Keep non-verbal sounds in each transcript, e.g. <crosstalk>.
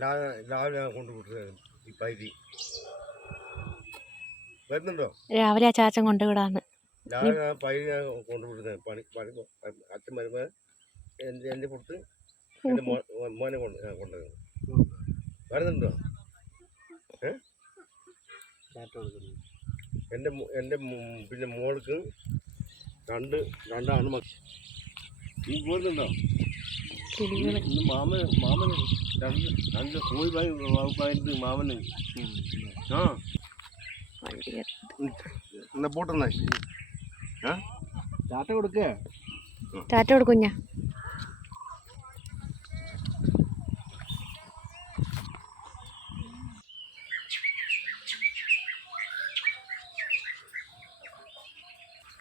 രാവിലെ ഈ വരുന്നുണ്ടോ? രാവിലെ ആ ചാച്ചൻ കൊണ്ടുവിടാന്ന് രാവിലെ ഞാൻ പൈരി ഞാൻ കൊണ്ടുവിടുന്നത് പണി പണി അച്ഛൻ വരുമ്പോൾ എന്റെ എന്റെ പുറത്ത് എന്റെ മോ മോനെ കൊണ്ട് ഞാൻ കൊണ്ടുവരുന്നത് വരുന്നുണ്ടോ? ഏ? എന്റെ മോ- എന്റെ പിന്നെ മോൾക്ക് രണ്ട് രണ്ടാണ് മക്കൾ പോരുന്നുണ്ടോ മാമൻ മാമൻ വാങ്ങി വകുപ്പായിട്ട് മാമന് ആ വണ്ടി എന്നാ പോട്ടെന്നാ ആ ചാറ്റ കൊടുക്കേ ടാറ്റ കൊടുക്കുഞ്ഞ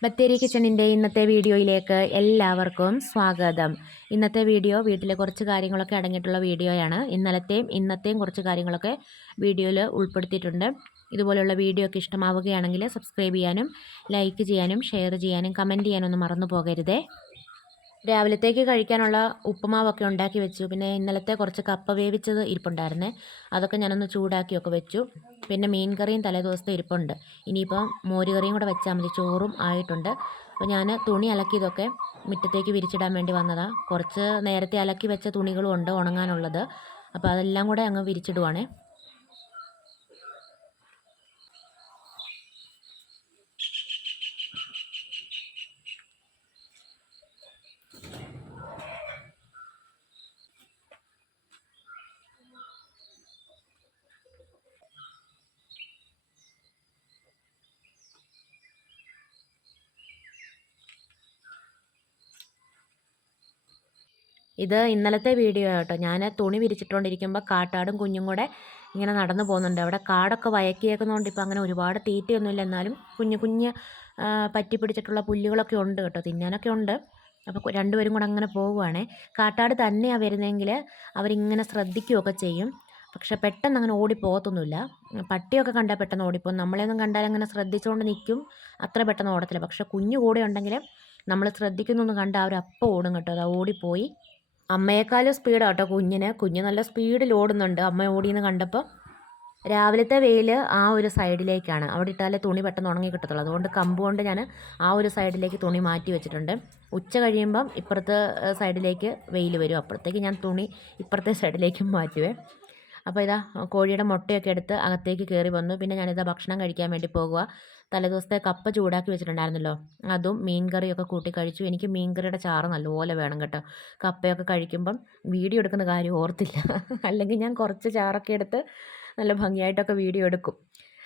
ബത്തേരി കിച്ചണിന്റെ ഇന്നത്തെ വീഡിയോയിലേക്ക് എല്ലാവർക്കും സ്വാഗതം. ഇന്നത്തെ വീഡിയോ വീട്ടിലെ കുറച്ച് കാര്യങ്ങളൊക്കെ അടങ്ങിയിട്ടുള്ള വീഡിയോയാണ്. ഇന്നലത്തെയും ഇന്നത്തെയും കുറച്ച് കാര്യങ്ങളൊക്കെ വീഡിയോയിൽ ഉൾപ്പെടുത്തിയിട്ടുണ്ട്. ഇതുപോലെയുള്ള വീഡിയോ ഒക്കെ ഇഷ്ടമാവുകയാണെങ്കിൽ സബ്സ്ക്രൈബ് ചെയ്യാനും ലൈക്ക് ചെയ്യാനും ഷെയർ ചെയ്യാനും കമന്റ് ചെയ്യാനൊന്നും മറന്നു പോകരുതേ. രാവിലത്തേക്ക് കഴിക്കാനുള്ള ഉപ്പുമാവൊക്കെ ഉണ്ടാക്കി വെച്ചു. പിന്നെ ഇന്നലത്തെ കുറച്ച് കപ്പ വേവിച്ചത് ഇരിപ്പുണ്ടായിരുന്നേ. അതൊക്കെ ഞാനൊന്ന് ചൂടാക്കിയൊക്കെ വെച്ചു. പിന്നെ മീൻ കറിയും തലേദിവസത്തെ ഇരിപ്പുണ്ട്. ഇനിയിപ്പം മോര് കറിയും കൂടെ വെച്ചാൽ മതി. ചോറും ആയിട്ടുണ്ട്. അപ്പോൾ ഞാൻ തുണി അലക്കിയതൊക്കെ മുറ്റത്തേക്ക് വിരിച്ചിടാൻ വേണ്ടി വന്നതാണ് കുറച്ച് നേരത്തെ അലക്കി വെച്ച തുണികളും ഉണ്ട് ഉണങ്ങാനുള്ളത്. അപ്പോൾ അതെല്ലാം കൂടെ അങ്ങ് വിരിച്ചിടുവാണേ. ഇത് ഇന്നലത്തെ വീഡിയോ കേട്ടോ ഞാൻ തുണി വിരിച്ചിട്ടുകൊണ്ടിരിക്കുമ്പോൾ കാട്ടാടും കുഞ്ഞും കൂടെ ഇങ്ങനെ നടന്നു പോകുന്നുണ്ട്. അവിടെ കാടൊക്കെ വയക്കിയേക്കുന്നതുകൊണ്ട് ഇപ്പോൾ അങ്ങനെ ഒരുപാട് തീറ്റയൊന്നുമില്ല. എന്നാലും കുഞ്ഞു കുഞ്ഞ് പറ്റി പിടിച്ചിട്ടുള്ള പുല്ലുകളൊക്കെ ഉണ്ട് കേട്ടോ. തിന്നാനൊക്കെ ഉണ്ട്. അപ്പോൾ രണ്ടുപേരും കൂടെ അങ്ങനെ പോവുകയാണേ കാട്ടാട് തന്നെയാണ് വരുന്നതെങ്കിൽ അവരിങ്ങനെ ശ്രദ്ധിക്കുകയൊക്കെ ചെയ്യും. പക്ഷെ പെട്ടെന്ന് അങ്ങനെ ഓടിപ്പോകത്തൊന്നുമില്ല. പട്ടിയൊക്കെ കണ്ടാൽ പെട്ടെന്ന് ഓടിപ്പോകും. നമ്മളെയൊന്നും കണ്ടാൽ അങ്ങനെ ശ്രദ്ധിച്ചുകൊണ്ട് നിൽക്കും. അത്ര പെട്ടെന്ന് ഓടത്തില്ല. പക്ഷെ കുഞ്ഞു കൂടെ ഉണ്ടെങ്കിൽ നമ്മൾ ശ്രദ്ധിക്കുന്നൊന്ന് കണ്ടാൽ അവർ അപ്പം ഓടും കേട്ടോ. അത് ഓടിപ്പോയി. അമ്മയെക്കാളും സ്പീഡാണ് കേട്ടോ കുഞ്ഞിന്. കുഞ്ഞ് നല്ല സ്പീഡിൽ ഓടുന്നുണ്ട്. അമ്മ ഓടിയെന്ന് കണ്ടപ്പോൾ രാവിലത്തെ വെയിൽ ആ ഒരു സൈഡിലേക്കാണ് അവിടെ ഇട്ടാലേ തുണി പെട്ടെന്ന് ഉണങ്ങി കിട്ടത്തുള്ളൂ. അതുകൊണ്ട് കമ്പ് കൊണ്ട് ഞാൻ ആ ഒരു സൈഡിലേക്ക് തുണി മാറ്റി വെച്ചിട്ടുണ്ട്. ഉച്ച കഴിയുമ്പം ഇപ്പുറത്തെ സൈഡിലേക്ക് വെയിൽ വരും. അപ്പുറത്തേക്ക് ഞാൻ തുണി ഇപ്പുറത്തെ സൈഡിലേക്കും മാറ്റുവേ. അപ്പോൾ ഇതാ കോഴിയുടെ മുട്ടയൊക്കെ എടുത്ത് അകത്തേക്ക് കയറി വന്നു. പിന്നെ ഞാനിതാ ഭക്ഷണം കഴിക്കാൻ വേണ്ടി പോകുക തലേദിവസത്തെ കപ്പ ചൂടാക്കി വെച്ചിട്ടുണ്ടായിരുന്നല്ലോ. അതും മീൻ കറിയൊക്കെ കൂട്ടി കഴിച്ചു. എനിക്ക് മീൻ കറിയുടെ ചാറ് നല്ലപോലെ വേണം കേട്ടോ. കപ്പയൊക്കെ കഴിക്കുമ്പം വീഡിയോ എടുക്കുന്ന കാര്യം ഓർത്തില്ല. <laughs> അല്ലെങ്കിൽ ഞാൻ കുറച്ച് ചാറൊക്കെ എടുത്ത് നല്ല ഭംഗിയായിട്ടൊക്കെ വീഡിയോ എടുക്കും.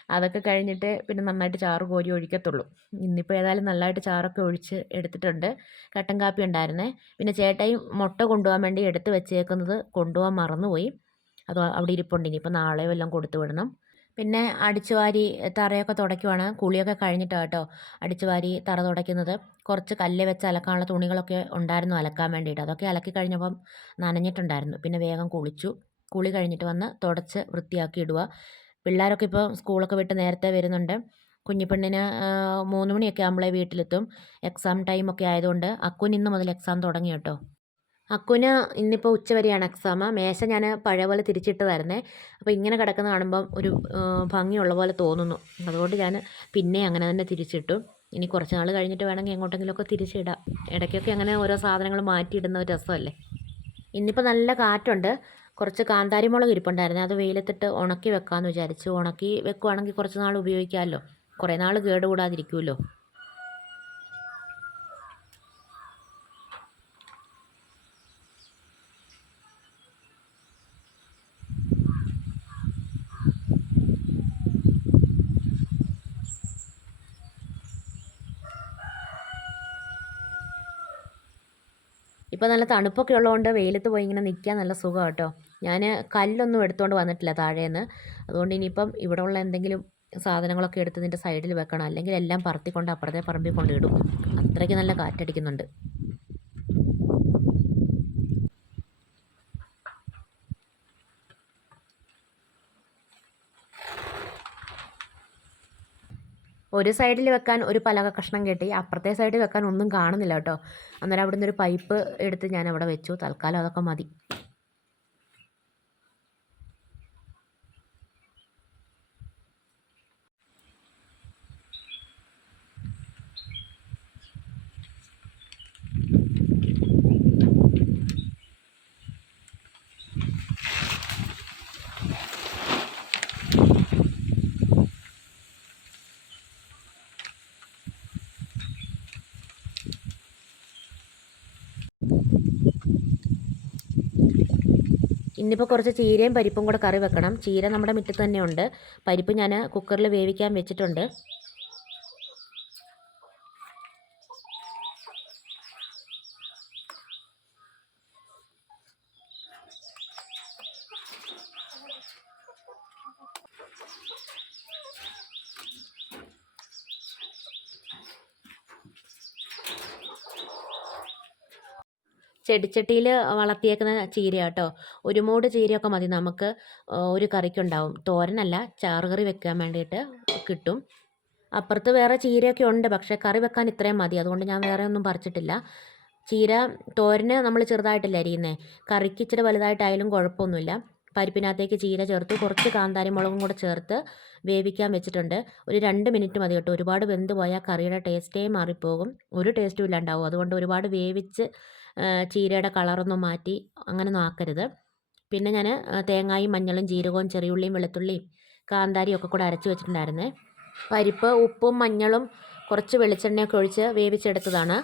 അതൊക്കെ കഴിഞ്ഞിട്ട് പിന്നെ നന്നായിട്ട് ചാറ് കോരി ഒഴിക്കത്തുള്ളൂ. ഇന്നിപ്പോൾ ഏതായാലും നല്ലതായിട്ട് ചാറൊക്കെ ഒഴിച്ച് എടുത്തിട്ടുണ്ട്. കട്ടൻ കാപ്പി ഉണ്ടായിരുന്നേ. പിന്നെ ചേട്ടായി മുട്ട കൊണ്ടുപോകാൻ വേണ്ടി എടുത്ത് വെച്ചേക്കുന്നത് കൊണ്ടുപോകാൻ മറന്നുപോയി. അത് അവിടെ ഇരിപ്പുണ്ട്. ഇനിയിപ്പോൾ നാളെ വല്ലതും കൊടുത്തു വിടണം. പിന്നെ അടിച്ചു വാരി തറയൊക്കെ തുടയ്ക്കുവാണ്. കുളിയൊക്കെ കഴിഞ്ഞിട്ടാണ് കേട്ടോ അടിച്ചു വാരി തറ തുടയ്ക്കുന്നത്. കുറച്ച് കല്ല് വെച്ച് അലക്കാനുള്ള തുണികളൊക്കെ ഉണ്ടായിരുന്നു അലക്കാൻ വേണ്ടിയിട്ട്. അതൊക്കെ അലക്കി കഴിഞ്ഞപ്പം നനഞ്ഞിട്ടുണ്ടായിരുന്നു. പിന്നെ വേഗം കുളിച്ചു. കുളി കഴിഞ്ഞിട്ട് വന്ന് തുടച്ച് വൃത്തിയാക്കി ഇടുക പിള്ളേരൊക്കെ ഇപ്പോൾ സ്കൂളൊക്കെ വിട്ട് നേരത്തെ വരുന്നുണ്ട്. കുഞ്ഞിപ്പെണ്ണിന് മൂന്ന് മണിയൊക്കെ ആകുമ്പോഴേ വീട്ടിലെത്തും. എക്സാം ടൈമൊക്കെ ആയതുകൊണ്ട് അക്കുൻ ഇന്ന് മുതൽ എക്സാം തുടങ്ങി കേട്ടോ. അക്കുന് ഇന്നിപ്പോൾ ഉച്ച വരെയാണ് എക്സാം മേശ ഞാൻ പഴയ പോലെ തിരിച്ചിട്ടതായിരുന്നേ. അപ്പോൾ ഇങ്ങനെ കിടക്കുന്ന കാണുമ്പം ഒരു ഭംഗിയുള്ള പോലെ തോന്നുന്നു. അതുകൊണ്ട് ഞാൻ പിന്നെ അങ്ങനെ തന്നെ തിരിച്ചിട്ടു. ഇനി കുറച്ച് നാൾ കഴിഞ്ഞിട്ട് വേണമെങ്കിൽ എങ്ങോട്ടെങ്കിലുമൊക്കെ തിരിച്ചിടാം. ഇടയ്ക്കൊക്കെ അങ്ങനെ ഓരോ സാധനങ്ങൾ മാറ്റിയിടുന്ന ഒരു രസമല്ലേ? ഇന്നിപ്പോൾ നല്ല കാറ്റുണ്ട്. കുറച്ച് കാന്താരിമുളക് ഇരിപ്പുണ്ടായിരുന്നു. അത് വെയിലത്തിട്ട് ഉണക്കി വെക്കാമെന്ന് വിചാരിച്ചു. ഉണക്കി വെക്കുവാണെങ്കിൽ കുറച്ച് നാൾ ഉപയോഗിക്കാമല്ലോ. കുറേ നാൾ കേടുകൂടാതിരിക്കുമല്ലോ ഇപ്പോൾ നല്ല തണുപ്പൊക്കെ ഉള്ളതുകൊണ്ട് വെയിലത്ത് പോയി ഇങ്ങനെ നിൽക്കാൻ നല്ല സുഖം കേട്ടോ ഞാൻ കല്ലൊന്നും എടുത്തുകൊണ്ട് വന്നിട്ടില്ല താഴേന്ന്. അതുകൊണ്ട് ഇനിയിപ്പം ഇവിടെ ഉള്ള എന്തെങ്കിലും സാധനങ്ങളൊക്കെ എടുത്ത് ഇതിന്റെ സൈഡിൽ വെക്കണം. അല്ലെങ്കിൽ എല്ലാം പറത്തിക്കൊണ്ട് അപ്പുറത്തെ പറമ്പിൽ കൊണ്ടിടും. അത്രയ്ക്ക് നല്ല കാറ്റടിക്കുന്നുണ്ട്. ഒരു സൈഡിൽ വെക്കാൻ ഒരു പലക കഷ്ണം കെട്ടി അപ്പുറത്തെ സൈഡിൽ വെക്കാൻ ഒന്നും കാണുന്നില്ല കേട്ടോ. അന്നേരം അവിടുന്ന് ഒരു പൈപ്പ് എടുത്ത് ഞാൻ അവിടെ വെച്ചു. തൽക്കാലം അതൊക്കെ മതി. ഇന്നിപ്പോൾ കുറച്ച് ചീരയും പരിപ്പും കൂടെ കറി വെക്കണം. ചീര നമ്മുടെ മുറ്റത്ത് തന്നെ ഉണ്ട്. പരിപ്പ് ഞാൻ കുക്കറിൽ വേവിക്കാൻ വെച്ചിട്ടുണ്ട്. ചെടിച്ചട്ടിയിൽ വളർത്തിയേക്കുന്ന ചീര കേട്ടോ ഒരു മൂട് ചീരയൊക്കെ മതി. നമുക്ക് ഒരു കറിക്കുണ്ടാവും. തോരനല്ല ചാറുകറി വെക്കാൻ വേണ്ടിയിട്ട് കിട്ടും. അപ്പുറത്ത് വേറെ ചീരയൊക്കെ ഉണ്ട്. പക്ഷേ കറി വെക്കാൻ ഇത്രയും മതി. അതുകൊണ്ട് ഞാൻ വേറെ ഒന്നും പറിച്ചിട്ടില്ല. ചീര തോരന് നമ്മൾ ചെറുതായിട്ടല്ല അരിയുന്നത് കറിക്ക് ഇച്ചിരി വലുതായിട്ടായാലും കുഴപ്പമൊന്നുമില്ല. പരിപ്പിനകത്തേക്ക് ചീര ചേർത്ത് കുറച്ച് കാന്താരി മുളകും കൂടെ ചേർത്ത് വേവിക്കാൻ വെച്ചിട്ടുണ്ട്. ഒരു രണ്ട് മിനിറ്റ് മതി കേട്ടോ. ഒരുപാട് വെന്ത് പോയാൽ കറിയുടെ ടേസ്റ്റേ മാറിപ്പോകും. ഒരു ടേസ്റ്റും ഇല്ലാണ്ടാവും. അതുകൊണ്ട് ഒരുപാട് വേവിച്ച് ചീരയുടെ കളറൊന്നും മാറ്റി അങ്ങനെ ആക്കരുത്. പിന്നെ ഞാൻ തേങ്ങായും മഞ്ഞളും ജീരകവും ചെറിയുള്ളിയും വെളുത്തുള്ളിയും കാന്താരിയും ഒക്കെ കൂടെ അരച്ച് വെച്ചിട്ടുണ്ടായിരുന്നേ. പരിപ്പ് ഉപ്പും മഞ്ഞളും കുറച്ച് വെളിച്ചെണ്ണയൊക്കെ ഒഴിച്ച് വേവിച്ചെടുത്തതാണ്.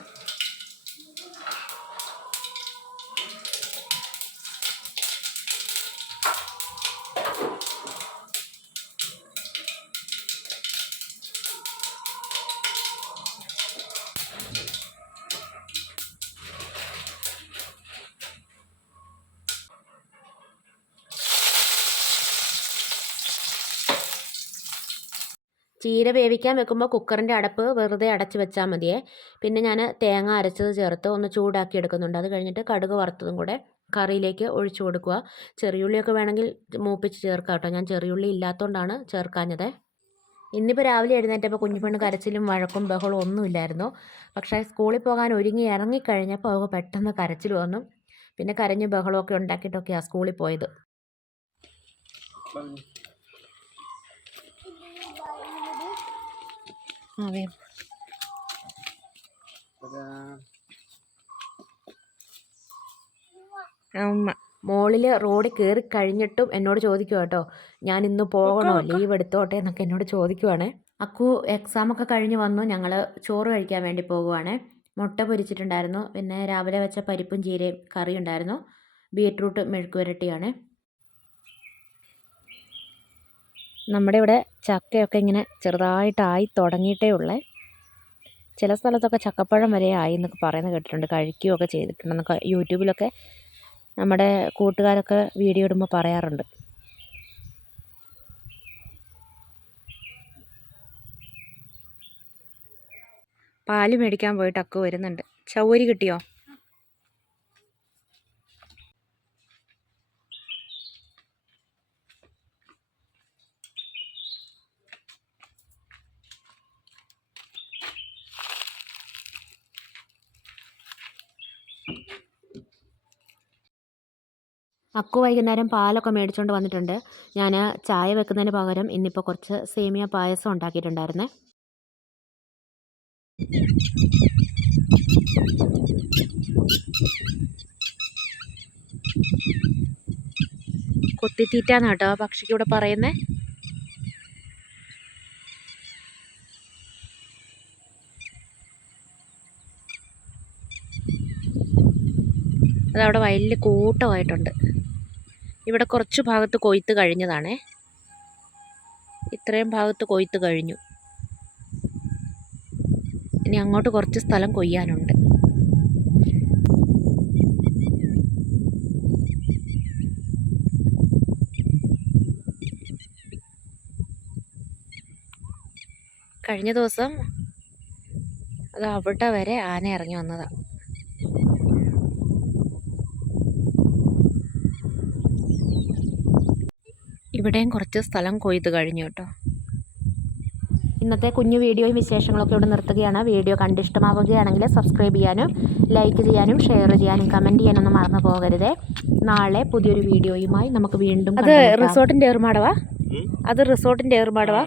ചീര വേവിക്കാൻ വെക്കുമ്പോൾ കുക്കറിന്റെ അടപ്പ് വെറുതെ അടച്ച് വെച്ചാൽ മതിയേ. പിന്നെ ഞാൻ തേങ്ങ അരച്ചത് ചേർത്ത് ഒന്ന് ചൂടാക്കി എടുക്കുന്നുണ്ട്. അത് കഴിഞ്ഞിട്ട് കടുക് വറുത്തതും കൂടെ കറിയിലേക്ക് ഒഴിച്ചു കൊടുക്കുക. ചെറിയുള്ളിയൊക്കെ വേണമെങ്കിൽ മൂപ്പിച്ച് ചേർക്കാം കേട്ടോ. ഞാൻ ചെറിയുള്ളി ഇല്ലാത്തതുകൊണ്ടാണ് ചേർക്കാഞ്ഞത്. ഇന്നിപ്പോൾ രാവിലെ എഴുന്നേറ്റപ്പോൾ കുഞ്ഞുപെണ്ണ് കരച്ചിലും വഴക്കും ബഹളവും ഒന്നുമില്ലായിരുന്നു പക്ഷേ സ്കൂളിൽ പോകാൻ ഒരുങ്ങി ഇറങ്ങിക്കഴിഞ്ഞപ്പോൾ അവ പെട്ടെന്ന് കരച്ചിൽ വന്നു. പിന്നെ കരഞ്ഞ് ബഹളമൊക്കെ ഉണ്ടാക്കിയിട്ടൊക്കെയാണ് സ്കൂളിൽ പോയത്. അതെ. മോളിൽ റോഡിൽ കയറി കഴിഞ്ഞിട്ടും എന്നോട് ചോദിക്കുക കേട്ടോ. ഞാൻ ഇന്ന് പോകണോ? ലീവ് എടുത്തോട്ടെ എന്നൊക്കെ എന്നോട് ചോദിക്കുവാണേ. അക്കു എക്സാം ഒക്കെ കഴിഞ്ഞ് വന്നു. ഞങ്ങൾ ചോറ് കഴിക്കാൻ വേണ്ടി പോകുവാണേ. മുട്ട പൊരിച്ചിട്ടുണ്ടായിരുന്നു. പിന്നെ രാവിലെ വെച്ച പരിപ്പും ചീരയും കറി ഉണ്ടായിരുന്നു ബീട്രൂട്ട് മെഴുക്ക് നമ്മുടെ ഇവിടെ ചക്കയൊക്കെ ഇങ്ങനെ ചെറുതായിട്ടായി തുടങ്ങിയിട്ടേ ഉള്ളേ. ചില സ്ഥലത്തൊക്കെ ചക്കപ്പഴം വരെ ആയി എന്നൊക്കെ പറയുന്നത് കേട്ടിട്ടുണ്ട്. കഴിക്കുകയൊക്കെ ചെയ്തിട്ടുണ്ടെന്നൊക്കെ യൂട്യൂബിലൊക്കെ നമ്മുടെ കൂട്ടുകാരൊക്കെ വീഡിയോ ഇടുമ്പോൾ പറയാറുണ്ട്. പാൽ മേടിക്കാൻ പോയിട്ട് അക്കു വരുന്നുണ്ട്. ചൗരി കിട്ടിയോ? അക്കു വൈകുന്നേരം പാലൊക്കെ മേടിച്ചുകൊണ്ട് വന്നിട്ടുണ്ട്. ഞാൻ ചായ വെക്കുന്നതിന് പകരം ഇന്നിപ്പോൾ കുറച്ച് സേമിയ പായസം ഉണ്ടാക്കിയിട്ടുണ്ടായിരുന്നേ. കൊത്തിത്തീറ്റാന്ന് കേട്ടോ പക്ഷിക്ക് ഇവിടെ പറയുന്നേ. അതവിടെ വയലിൽ കൂട്ടമായിട്ടുണ്ട്. ഇവിടെ കുറച്ച് ഭാഗത്ത് കൊയ്ത്ത് കഴിഞ്ഞതാണേ. ഇത്രയും ഭാഗത്ത് കൊയ്ത്ത് കഴിഞ്ഞു. ഇനി അങ്ങോട്ട് കുറച്ച് സ്ഥലം കൊയ്യാനുണ്ട്. കഴിഞ്ഞ ദിവസം അത് അവിടെ വരെ ആന ഇറങ്ങി വന്നതാണ് ഇവിടെയും കുറച്ച് സ്ഥലം കൊയ്ത് കഴിഞ്ഞു കേട്ടോ. ഇന്നത്തെ കുഞ്ഞു വീഡിയോയും വിശേഷങ്ങളൊക്കെ ഇവിടെ നിർത്തുകയാണ്. വീഡിയോ കണ്ടിഷ്ടമാവുകയാണെങ്കിൽ സബ്സ്ക്രൈബ് ചെയ്യാനും ലൈക്ക് ചെയ്യാനും ഷെയർ ചെയ്യാനും കമന്റ് ചെയ്യാനൊന്നും മറന്നു പോകരുത്. നാളെ പുതിയൊരു വീഡിയോയുമായി നമുക്ക് വീണ്ടും അത് റിസോർട്ടിന്റെ ഏർമാടവാ അത് റിസോർട്ടിന്റെ ഏറുമാടവാ